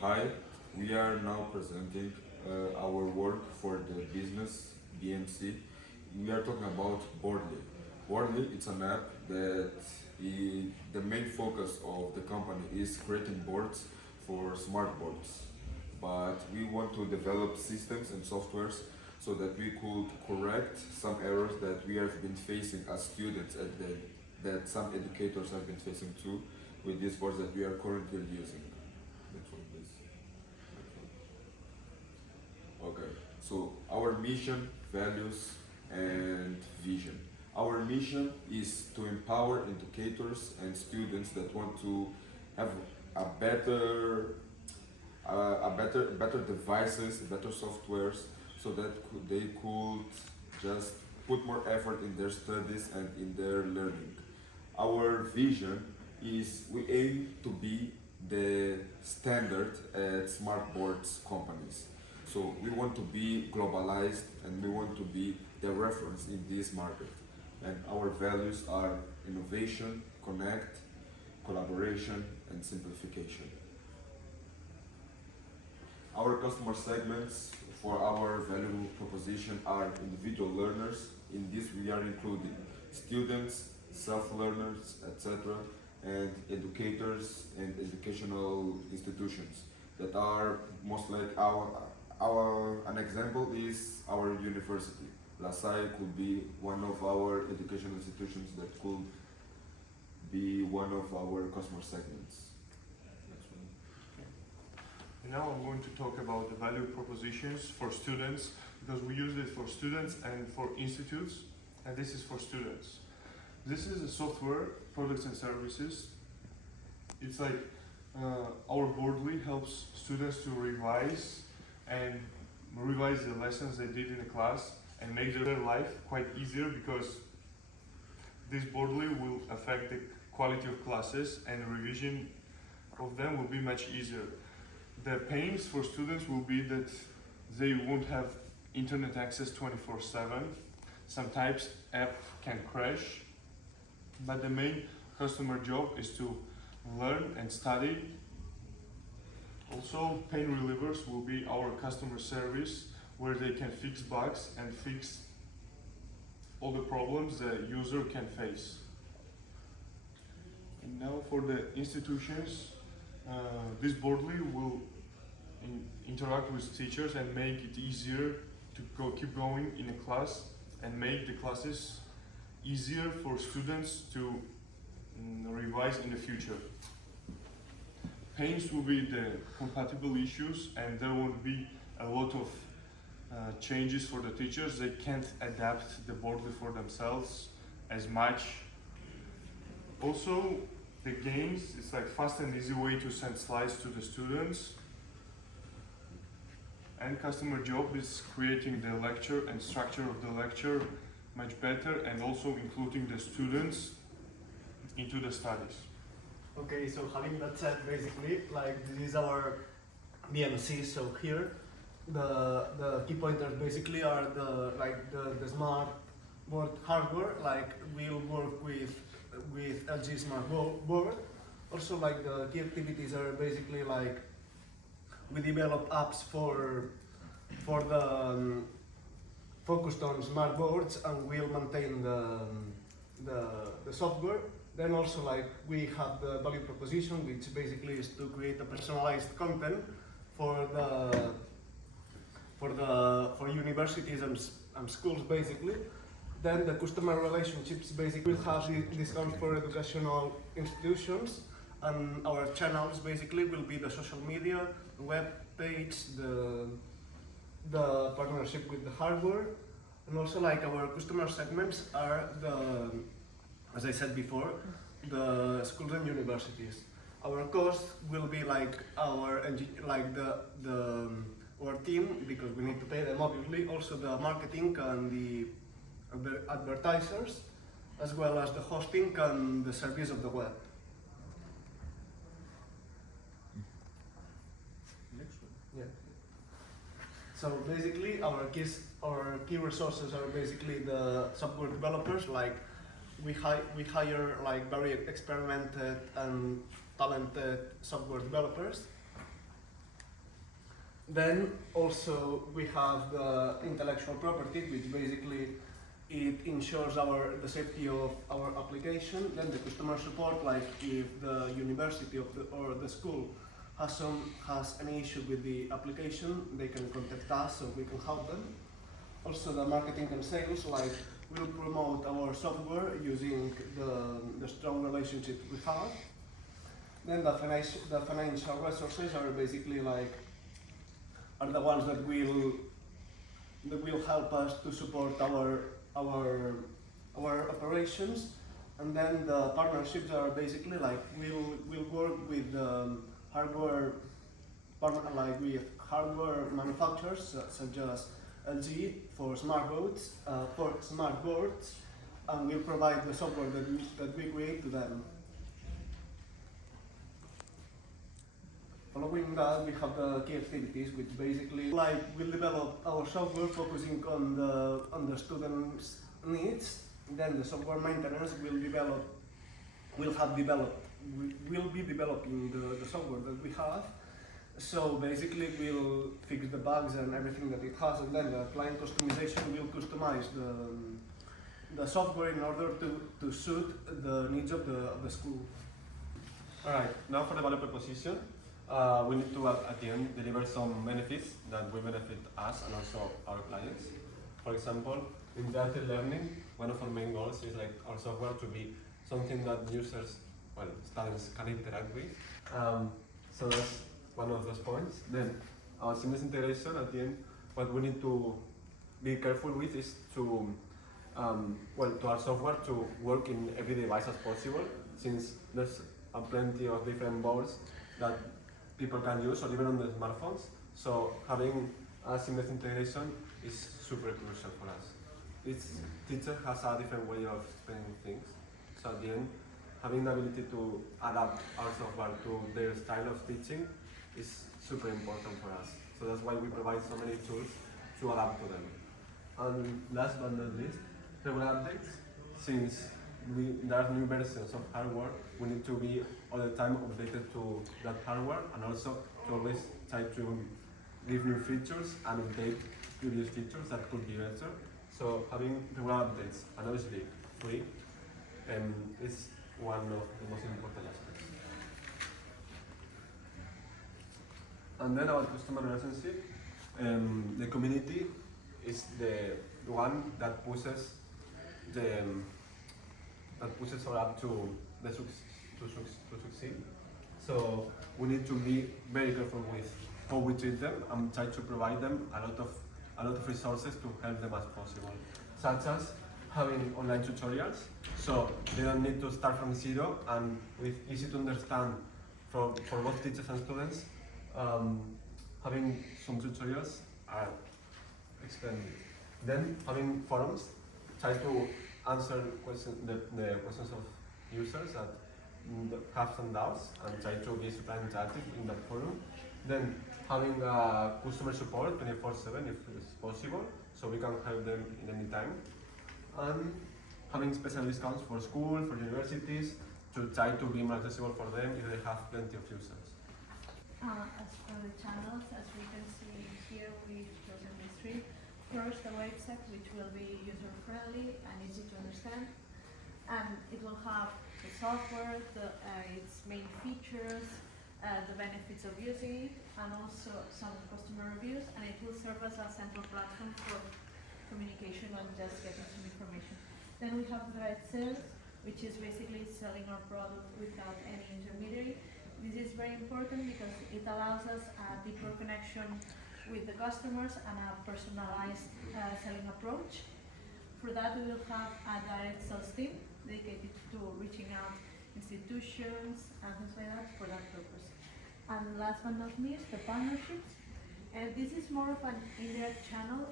Hi, we are now presenting our work for the business BMC. We are talking about Boardly. Boardly, it's an app that the main focus of the company is creating boards for smart boards. But we want to develop systems and softwares so that we could correct some errors that we have been facing as students and that some educators have been facing too with these boards that we are currently using. Next one, please. Okay, so our mission, values, and vision. Our mission is to empower educators and students that want to have a better devices, better softwares, so that they could just put more effort in their studies and in their learning. Our vision is we aim to be the standard at smart boards companies. So we want to be globalized and we want to be the reference in this market. And our values are innovation, connect, collaboration, and simplification. Our customer segments for our value proposition are individual learners. In this we are including students, self-learners, etc., and educators and educational institutions that are most like an example is our university. La Salle could be one of our educational institutions that could be one of our customer segments. Next one. And now I'm going to talk about the value propositions for students, because we use it for students and for institutes, and this is for students. This is a software, products and services. It's like our Boardly helps students to revise the lessons they did in the class and make their life quite easier, because this Boardly will affect the quality of classes and revision of them will be much easier. The pains for students will be that they won't have internet access 24/7. Sometimes app can crash, but the main customer job is to learn and study. Also, pain relievers will be our customer service, where they can fix bugs and fix all the problems the user can face. And now for the institutions, this Boardly will interact with teachers and make it easier to keep going in a class and make the classes easier for students to revise in the future. Pains will be the compatible issues, and there will be a lot of changes for the teachers. They can't adapt the Boardly for themselves as much. Also, the games, it's like fast and easy way to send slides to the students. And customer job is creating the lecture and structure of the lecture much better, and also including the students into the studies. Okay, so having that said, basically, like this is our BMC. So here, the key pointers basically are the smart board hardware. Like we'll work with LG smart board. Also, like the key activities are basically like we develop apps for the focused on smart boards, and we'll maintain the software. Then also like we have the value proposition, which basically is to create a personalized content for universities and schools basically. Then the customer relationships basically will have discounts for educational institutions, and our channels basically will be the social media, web page, the partnership with the hardware, and also like our customer segments are as I said before, the schools and universities. Our cost will be like our team, because we need to pay them obviously. Also the marketing and the advertisers, as well as the hosting and the service of the web. Next one. Yeah. So basically, our key resources are basically the software developers. Like we hire like very experimented and talented software developers. Then also we have the intellectual property, which basically it ensures the safety of our application. Then the customer support, like if the university or the school has any issue with the application, they can contact us so we can help them. Also the marketing and sales, like we'll promote our software using the strong relationship we have. Then the financial resources are basically like are the ones that will help us to support our operations. And then the partnerships are basically like we'll work with hardware with hardware manufacturers such as LG for smart boards, and we'll provide the software that we create to them. Following that, we have the key activities, which basically like we'll develop our software focusing on the students' needs. Then the software maintenance will be developing the software that we have. So basically, we'll fix the bugs and everything that it has, and then the client customization will customize the software in order to suit the needs of the school. Alright, now for the value proposition, we need to at the end deliver some benefits that will benefit us and also our clients. For example, in interactive learning, one of our main goals is like our software to be something that users, well, students can interact with. So that's one of those points. Then our seamless integration at the end, what we need to be careful with is to our software to work in every device as possible, since there's plenty of different boards that people can use, or even on the smartphones. So having a seamless integration is super crucial for us. Each teacher has a different way of explaining things. So at the end, having the ability to adapt our software to their style of teaching is super important for us. So that's why we provide so many tools to adapt to them. And last but not least, regular updates. Since there are new versions of hardware, we need to be all the time updated to that hardware, and also to always try to give new features and update previous features that could be better. So having regular updates, and obviously free, is one of the most important aspects. And then our customer relationship, the community is the one that pushes our app to succeed. So we need to be very careful with how we treat them and try to provide them a lot of resources to help them as possible, such as having online tutorials, so they don't need to start from zero, and with easy to understand for both teachers and students. Having some tutorials are extended. Then having forums, try to answer the questions of users that have some doubts, and try to be super interactive in that forum. Then having customer support 24/7 if it's possible, so we can help them in any time. And having special discounts for school, for universities, to try to be more accessible for them if they have plenty of users. As for the channels, as we can see here, we've chosen these three. First, the website, which will be user-friendly and easy to understand, and it will have the software, its main features, the benefits of using it, and also some customer reviews, and it will serve as a central platform for communication and just getting some information. Then we have direct sales, which is basically selling our product without any intermediary. This is very important because it allows us a deeper connection with the customers and a personalized selling approach. For that, we will have a direct sales team dedicated to reaching out institutions and things like that for that purpose. And last but not least, the partnerships. This is more of an indirect channel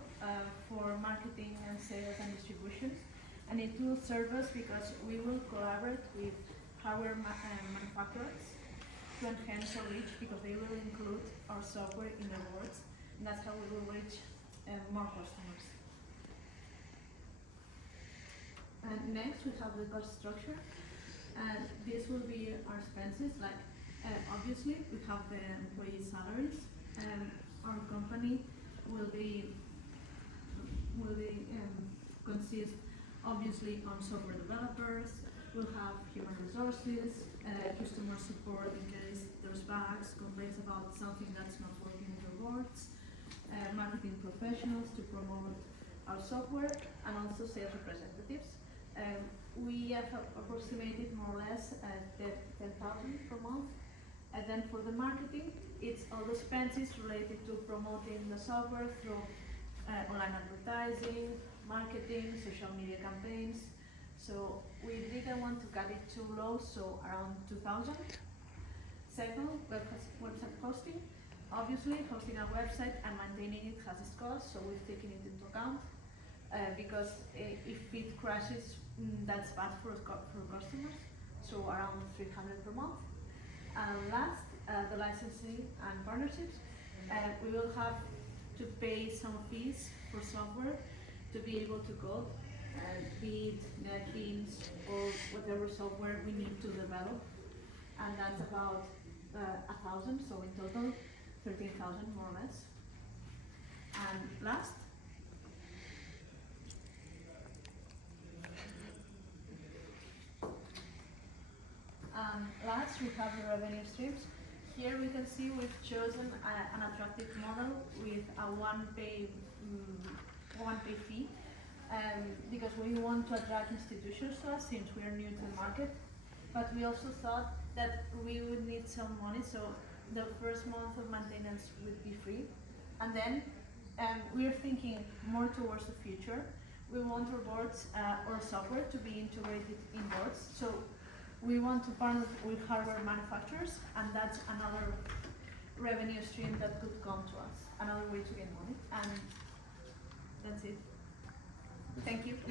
for marketing and sales and distributions, and it will serve us because we will collaborate with hardware manufacturers to enhance our reach, because they will include our software in their boards, and that's how we will reach more customers. And next we have the cost structure, and this will be our expenses. Like obviously we have the employee salaries, and our company will be consist obviously on software developers. We'll have human resources, customer support in case there's bugs, complaints about something that's not working with the boards, marketing professionals to promote our software, and also sales representatives. We have approximated more or less 10,000 per month. And then for the marketing, it's all the expenses related to promoting the software through online advertising, marketing, social media campaigns. So we didn't want to cut it too low, so around 2,000. Second, website hosting. Obviously, hosting a website and maintaining it has its cost, so we've taken it into account because if it crashes, that's bad for customers. So around 300 per month. And last, the licensing and partnerships. We will have to pay some fees for software to be able to code, be it NetBeans or whatever software we need to develop. And that's about 1,000, so in total 13,000 more or less. And last, we have the revenue streams. Here we can see we've chosen an attractive model with a one-pay fee because we want to attract institutions to us since we are new to the market. But we also thought that we would need some money, so the first month of maintenance would be free. And then we are thinking more towards the future. We want our boards or software to be integrated in boards. So we want to partner with hardware manufacturers, and that's another revenue stream that could come to us, another way to get money. And that's it. Thank you.